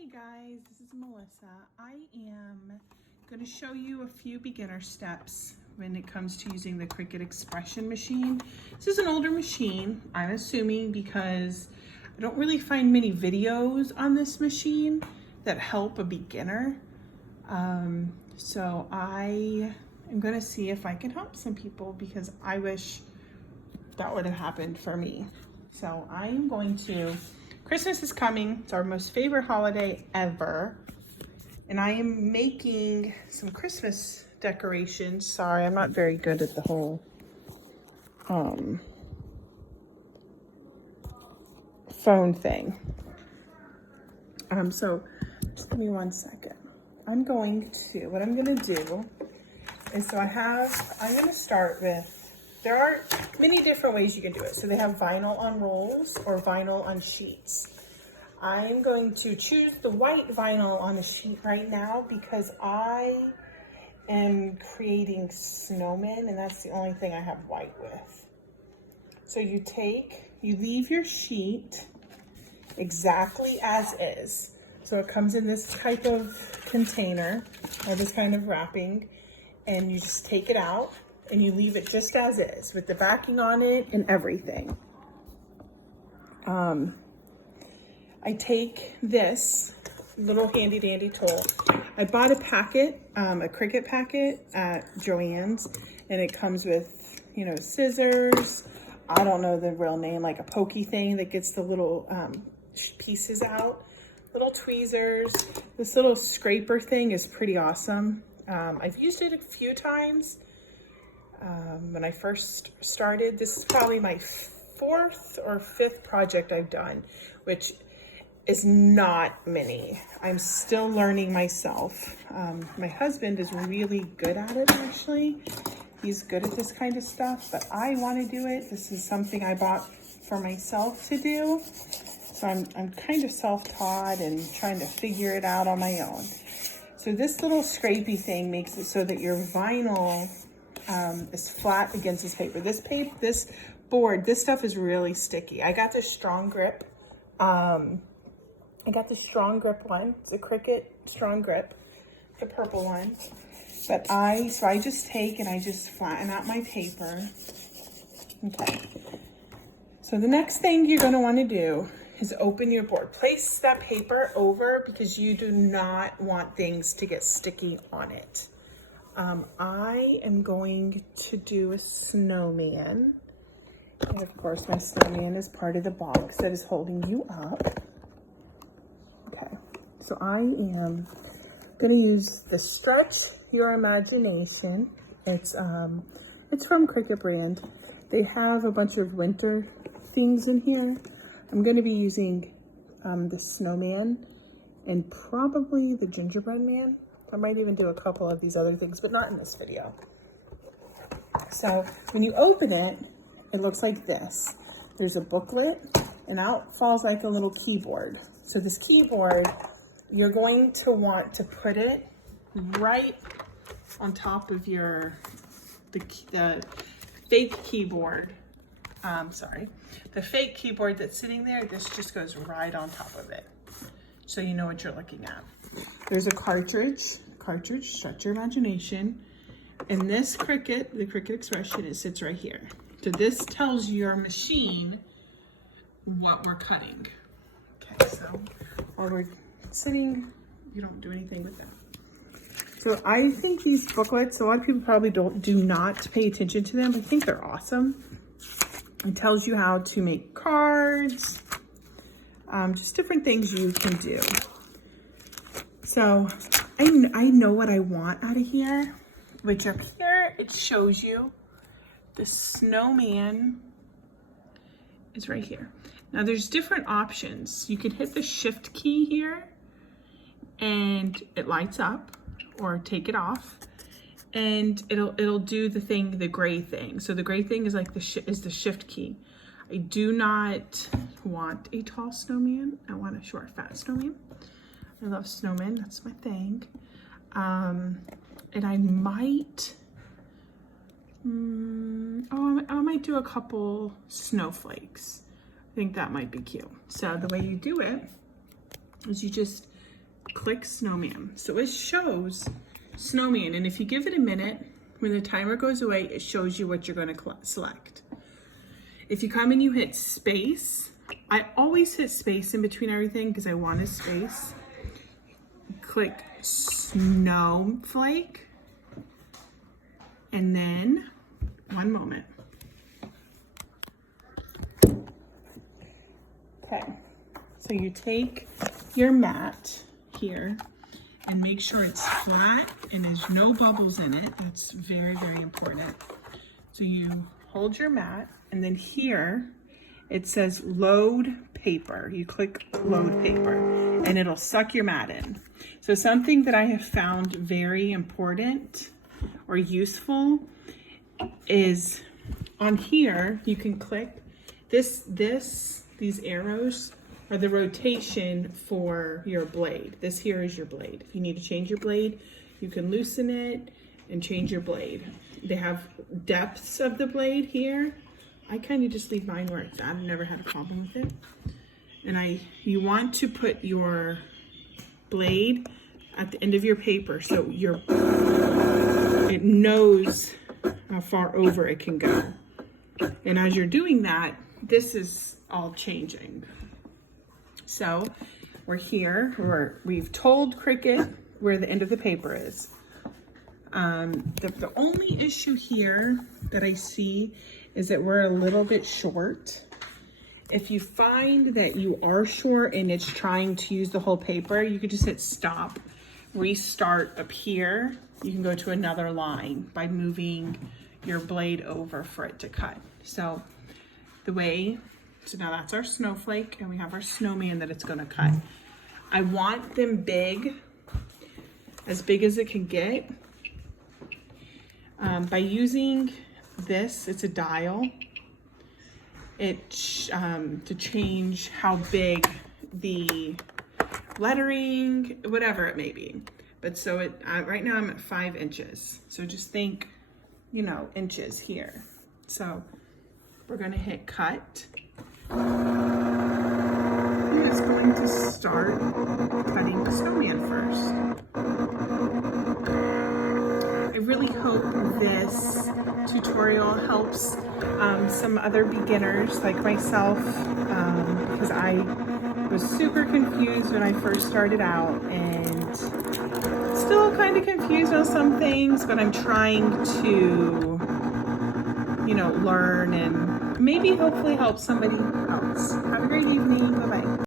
Hey guys, this is Melissa. I am going to show you a few beginner steps when it comes to using the Cricut expression machine. This is an older machine, I'm assuming, because I don't really find many videos on this machine that help a beginner. So I am going to see if I can help some people because I wish that would have happened for me. So I am going to, Christmas is coming. It's our most favorite holiday ever. And I am making some Christmas decorations. Sorry, I'm not very good at the whole phone thing. So just give me 1 second. What I'm gonna do is, I'm gonna start with, there are many different ways you can do it. So they have vinyl on rolls or vinyl on sheets. I'm going to choose the white vinyl on a sheet right now because I am creating snowmen and that's the only thing I have white with. So you leave your sheet exactly as is. So it comes in this type of container or this kind of wrapping, and you just take it out and you leave it just as is with the backing on it and everything. I take this little handy dandy tool. I bought a packet, a Cricut packet at Joann's, and it comes with, scissors. I don't know the real name, like a pokey thing that gets the little pieces out, little tweezers. This little scraper thing is pretty awesome. I've used it a few times. When I first started, this is probably my 4th or 5th project I've done, which is not many. I'm still learning myself. My husband is really good at it, actually. He's good at this kind of stuff, but I want to do it. This is something I bought for myself to do. So I'm kind of self-taught and trying to figure it out on my own. So this little scrapey thing makes it so that your vinyl is flat against this paper. This board, this stuff is really sticky. I got this strong grip. I got the strong grip one. It's a Cricut strong grip, the purple one. But so I just take and I just flatten out my paper. Okay. So the next thing you're going to want to do is open your board. Place that paper over because you do not want things to get sticky on it. I am going to do a snowman. And of course, my snowman is part of the box that is holding you up. Okay, so I am going to use the Stretch Your Imagination. It's from Cricut brand. They have a bunch of winter things in here. I'm going to be using the snowman and probably the gingerbread man. I might even do a couple of these other things, but not in this video. So when you open it, it looks like this. There's a booklet, and out falls like a little keyboard. So this keyboard, you're going to want to put it right on top of the fake keyboard. The fake keyboard that's sitting there, this just goes right on top of it. So you know what you're looking at. There's a cartridge, Stretch Your Imagination. And this Cricut, the Cricut expression, it sits right here. So this tells your machine what we're cutting. Okay, so while we're sitting, you don't do anything with them. So I think these booklets, a lot of people probably do not pay attention to them. I think they're awesome. It tells you how to make cards, just different things you can do. So I know what I want out of here, which up here, it shows you the snowman is right here. Now there's different options. You can hit the shift key here and it lights up, or take it off and it'll do the gray thing. So the gray thing is like the shift key. I do not want a tall snowman. I want a short, fat snowman. I love snowmen, that's my thing. And I might, I might do a couple snowflakes. I think that might be cute. So the way you do it is you just click snowman. So it shows snowman, and if you give it a minute, when the timer goes away, it shows you what you're going to select. If you come and you hit space, I always hit space in between everything because I want a space. Click snowflake, and then, one moment. Okay, so you take your mat here and make sure it's flat and there's no bubbles in it. That's very, very important. So you hold your mat, and then here it says load paper. You click load paper and it'll suck your mat in. So something that I have found very important or useful is on here, you can click these arrows are the rotation for your blade. This here is your blade. If you need to change your blade, you can loosen it and change your blade. They have depths of the blade here. I kind of just leave mine where it's at. I've never had a problem with it. And you want to put your blade at the end of your paper so it knows how far over it can go. And as you're doing that, this is all changing. So we're here, we've told Cricut where the end of the paper is. The only issue here that I see is that we're a little bit short. If you find that you are short and it's trying to use the whole paper, you could just hit stop, restart up here. You can go to another line by moving your blade over for it to cut. So now that's our snowflake, and we have our snowman that it's gonna cut. I want them big, as big as it can get. By using this, it's a dial. To change how big the lettering, whatever it may be. But so right now I'm at 5 inches. So just think, inches here. So we're gonna hit cut. And it's going to start cutting the snowman first. I really hope this tutorial helps some other beginners like myself, because I was super confused when I first started out and still kind of confused on some things, but I'm trying to, learn and maybe hopefully help somebody else. Have a great evening. Bye-bye.